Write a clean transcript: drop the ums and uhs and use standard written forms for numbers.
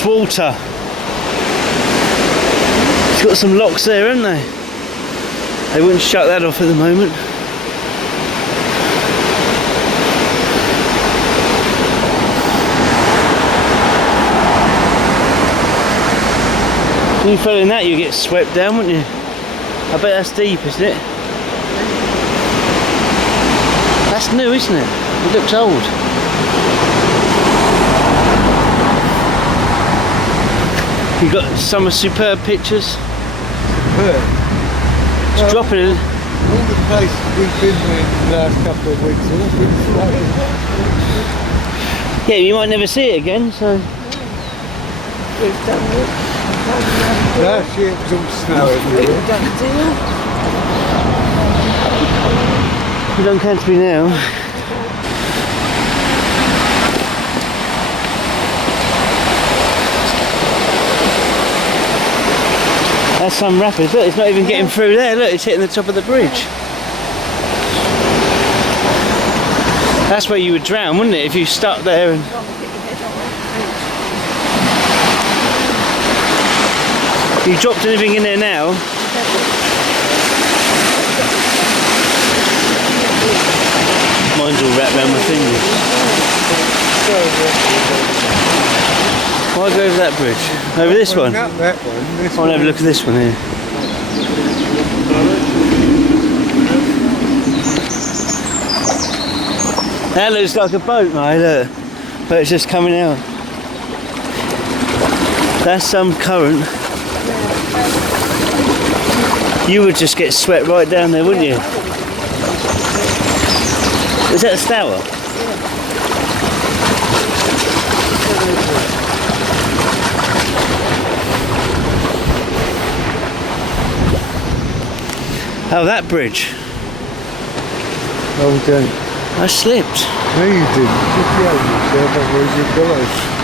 That's water. It's got some locks there, haven't they? They wouldn't shut that off at the moment. If you fell in that, you get swept down, wouldn't you? I bet that's deep, isn't it? That's new, isn't it? It looks old. You've got some superb pictures. Superb. It's dropping in. All the places we've been in the last couple of weeks have all been flooded. Yeah, you might never see it again, so... Last year it was all snow everywhere. We're on Canterbury now. That's some rapids. Look, it's not even getting through there. Look, it's hitting the top of the bridge. That's where you would drown, wouldn't it, if you stuck there and... You dropped anything in there now? Mine's all wrapped around my fingers. Why go over that bridge? Over this one? Not that one. This I want to have a look at this one here. That looks like a boat, mate, look. But it's just coming out. That's some current. You would just get swept right down there, wouldn't you? Is that a Stour? Oh, that bridge. Oh, don't. I slipped. No, you didn't. Just the yourself, otherwise you'd die.